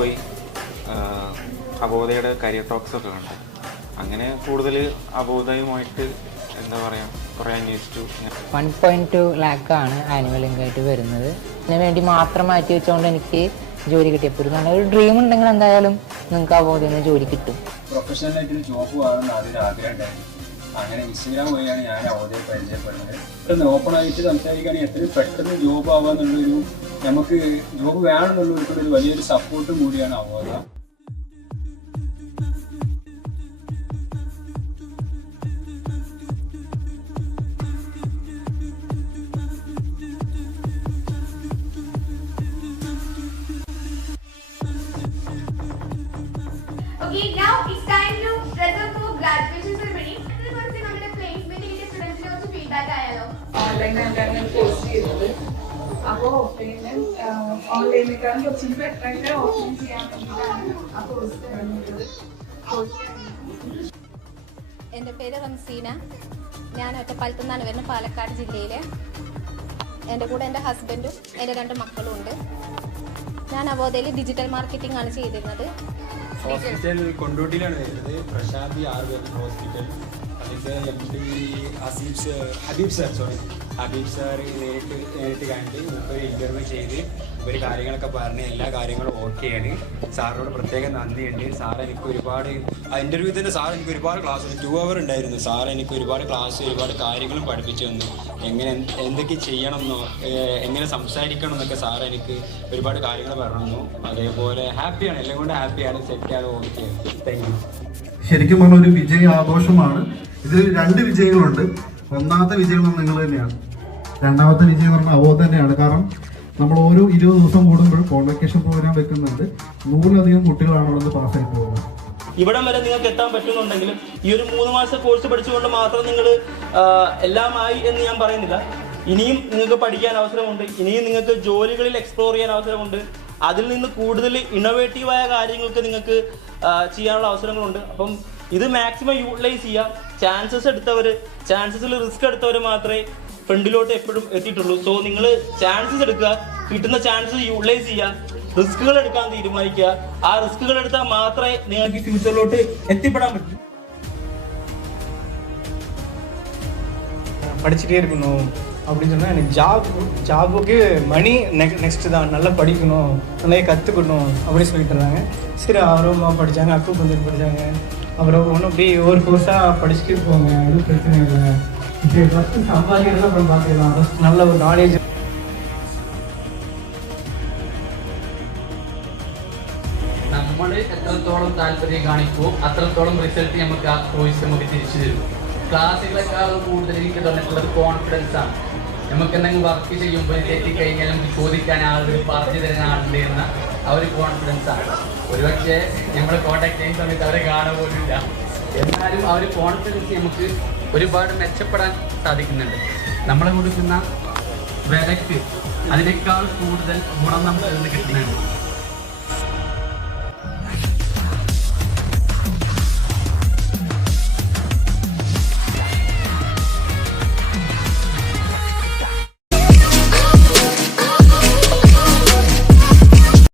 പോയി അബോധയുടെ career talks ഒക്കെ കണ്ടു. അങ്ങനെ കൂടുതൽ അബോധയുമായിട്ട് എന്താ പറയുക കുറേ അന്വേഷിച്ചു. 1.2 ലാക്കാണ് ആനുവൽ ഇൻകം വരുന്നത്. അതിന് വേണ്ടി മാത്രം മാറ്റി വെച്ചുകൊണ്ട് എനിക്ക് ജോലി കിട്ടിയപ്പോൾ ഒരു നല്ലൊരു ഡ്രീം ഉണ്ടെങ്കിൽ എന്തായാലും നിങ്ങൾക്ക് അബോധയിൽ നിന്ന് ജോലി കിട്ടും. പ്രൊഫഷണലായിട്ട് ജോബ് ആകണമെന്ന് ആദ്യം ആഗ്രഹം ഉണ്ടായിരുന്നു. അങ്ങനെ ഇൻസ്റ്റഗ്രാം വഴിയാണ് ഞാൻ അബോധയെ പരിചയപ്പെടുന്നത്. പെട്ടെന്ന് ഓപ്പണായിട്ട് സംസാരിക്കുകയാണെങ്കിൽ എത്രയും പെട്ടെന്ന് ജോബ് ആവാന്നുള്ളൊരു നമുക്ക് ജോബ് വേണമെന്നുള്ളൊരു വലിയൊരു സപ്പോർട്ടും കൂടിയാണ് അബോധ. Okay, now it's time to present for graduation ceremony. ഇതിനെക്കുറിച്ച് നമ്മുടെ പ്ലേസ്മെന്റ് കിട്ടിയ സ്റ്റുഡൻസിന് കുറച്ച് ഫീഡ്ബാക്ക് ആയാലോ? ഓൺലൈനായിട്ടാണ് കോഴ്സ് ചെയ്തത്. അപ്പോൾ പിന്നെ ഓൺലൈനേക്കാളും കുറച്ചും ബെറ്ററായിട്ട് ഓഫ്ലൈൻ ചെയ്യാൻ വേണ്ടിയിട്ടാണ് ആ കോഴ്സ് തിരഞ്ഞെടുത്തത്. എൻ്റെ പേര് റംസീന. ഞാൻ ഒറ്റപ്പാലത്തു നിന്നാണ് വരുന്നത്, പാലക്കാട് ജില്ലയിലെ. എൻ്റെ കൂടെ എൻ്റെ ഹസ്ബൻഡും എൻ്റെ 2 മക്കളും ഉണ്ട്. ഞാൻ അബോധയിൽ ഡിജിറ്റൽ മാർക്കറ്റിംഗ് ആണ് ചെയ്തിരുന്നത്. ഹോസ്പിറ്റൽ കൊണ്ടോട്ടിയിലാണ് വരുന്നത്, പ്രശാന്തി ആയുർവേദ ഹോസ്പിറ്റൽ. അതിൻ്റെ MD ഹബീബ് സാർ നേരിട്ട് കണ്ട് ഒരു ഇൻ്റർവ്യൂ ചെയ്ത് ഒരു കാര്യങ്ങളൊക്കെ പറഞ്ഞ് എല്ലാ കാര്യങ്ങളും ഓക്കെയാണ്. സാറിനോട് പ്രത്യേകം നന്ദിയുണ്ട്. സാർ എനിക്ക് ഒരുപാട് ഇൻ്റർവ്യൂ തന്നെ സാർ എനിക്ക് ഒരുപാട് ക്ലാസ് 2 അവർ ഉണ്ടായിരുന്നു. സാർ എനിക്ക് ഒരുപാട് ക്ലാസ് ഒരുപാട് കാര്യങ്ങളും പഠിപ്പിച്ചു തന്നു. എന്തൊക്കെ ചെയ്യണമെന്നോ എങ്ങനെ സംസാരിക്കണം എന്നൊക്കെ സാർ എനിക്ക് ഒരുപാട് കാര്യങ്ങൾ പറഞ്ഞു. അതേപോലെ ഹാപ്പിയാണ്, എല്ലാം കൊണ്ട് ഹാപ്പിയാണ്, സെറ്റാണ്, ഓക്കെ. Thank you. ശരിക്കും പറഞ്ഞ ഒരു വിജയ ആഘോഷമാണ്. ഇതിൽ 2 വിജയങ്ങളുണ്ട്. ഒന്നാമത്തെ വിജയം നിങ്ങൾ തന്നെയാണ്, രണ്ടാമത്തെ വിജയം പറഞ്ഞാൽ അബോധ തന്നെയാണ്. കാരണം നമ്മൾ ഓരോ 20 ദിവസം കൂടുമ്പോൾ കോൺവെക്കേഷൻ പ്രോഗ്രാം വെക്കുന്നുണ്ട്. 100-ലധികം കുട്ടികളാണ് അവിടെ നിന്ന് പാസ്സായി പോകുന്നത്. ഇവിടം വരെ നിങ്ങൾക്ക് എത്താൻ പറ്റുന്നുണ്ടെങ്കിലും ഈ ഒരു 3 മാസത്തെ കോഴ്സ് പഠിച്ചുകൊണ്ട് മാത്രം നിങ്ങൾ എല്ലാമായി എന്ന് ഞാൻ പറയുന്നില്ല. ഇനിയും നിങ്ങൾക്ക് പഠിക്കാൻ അവസരമുണ്ട്, ഇനിയും നിങ്ങൾക്ക് ജോലികളിൽ എക്സ്പ്ലോർ ചെയ്യാൻ അവസരമുണ്ട്. അതിൽ നിന്ന് കൂടുതൽ ഇന്നോവേറ്റീവായ കാര്യങ്ങൾക്ക് നിങ്ങൾക്ക് ചെയ്യാനുള്ള അവസരങ്ങളുണ്ട്. അപ്പം ഇത് മാക്സിമം യൂട്ടിലൈസ് ചെയ്യുക. ചാൻസസിൽ റിസ്ക് എടുത്തവർ മാത്രമേ ഫ്രണ്ടിലോട്ട് എപ്പോഴും എത്തിയിട്ടുള്ളൂ. സോ നിങ്ങൾ ചാൻസസ് എടുക്കുക, കിട്ടുന്ന ചാൻസസ് യൂട്ടിലൈസ് ചെയ്യുക, റിസ്കുകൾ എടുക്കാൻ തീരുമാനിക്കുക. ആ റിസ്കുകൾ എടുത്താൽ മാത്രമേ നിങ്ങൾക്ക് ഫ്യൂച്ചറിലോട്ട് എത്തിപ്പെടാൻ പറ്റൂ. படிச்சுட்டே இருக்கணும் அப்படின்னு சொன்னால் எனக்கு ஜாபுக்கு மணி நெக்ஸ்ட்டு தான், நல்லா படிக்கணும், நல்லா கற்றுக்கணும் அப்படின்னு சொல்லிட்டு இருந்தாங்க. சரி, அவரும் படித்தாங்க, அக்கும் கொஞ்சம் படித்தாங்க. அப்புறம் ஒன்றும் அப்படி ஒரு கோர்ஸாக படிச்சுட்டே போங்க, எதுவும் பிரச்சனை இல்லை. சரி, ஃபஸ்ட்டு சம்பாதிக்கிறதுலாம் அப்புறம் பார்த்துக்கலாம், ஃபஸ்ட் நல்ல ஒரு நாலேஜ். നമ്മൾ എത്രത്തോളം താല്പര്യം കാണിക്കുമോ അത്രത്തോളം റിസൾട്ട് നമുക്ക് ആ കോഴ്സ് നമുക്ക് തിരിച്ചു തരും. ക്ലാസ്സുകളെക്കാളും കൂടുതൽ എനിക്ക് തന്നിട്ടുള്ളത് കോൺഫിഡൻസ് ആണ്. നമുക്ക് എന്തെങ്കിലും വർക്ക് ചെയ്യുമ്പോൾ തെറ്റിക്കഴിഞ്ഞാൽ നമുക്ക് ചോദിക്കാൻ ആളുകൾ പറഞ്ഞു തരുന്ന ആളുണ്ട് എന്ന ആ ഒരു കോൺഫിഡൻസ് ആണ്. ഒരുപക്ഷെ നമ്മൾ കോൺടാക്ട് ചെയ്യുന്ന സമയത്ത് അവരെ കാണാൻ പോലുമില്ല, എന്നാലും ആ ഒരു കോൺഫിഡൻസ് നമുക്ക് ഒരുപാട് മെച്ചപ്പെടാൻ സാധിക്കുന്നുണ്ട്. നമ്മൾ കൊടുക്കുന്ന വിലക്ക് അതിനേക്കാൾ കൂടുതൽ ഗുണം നമുക്ക് കിട്ടുന്നുണ്ട്.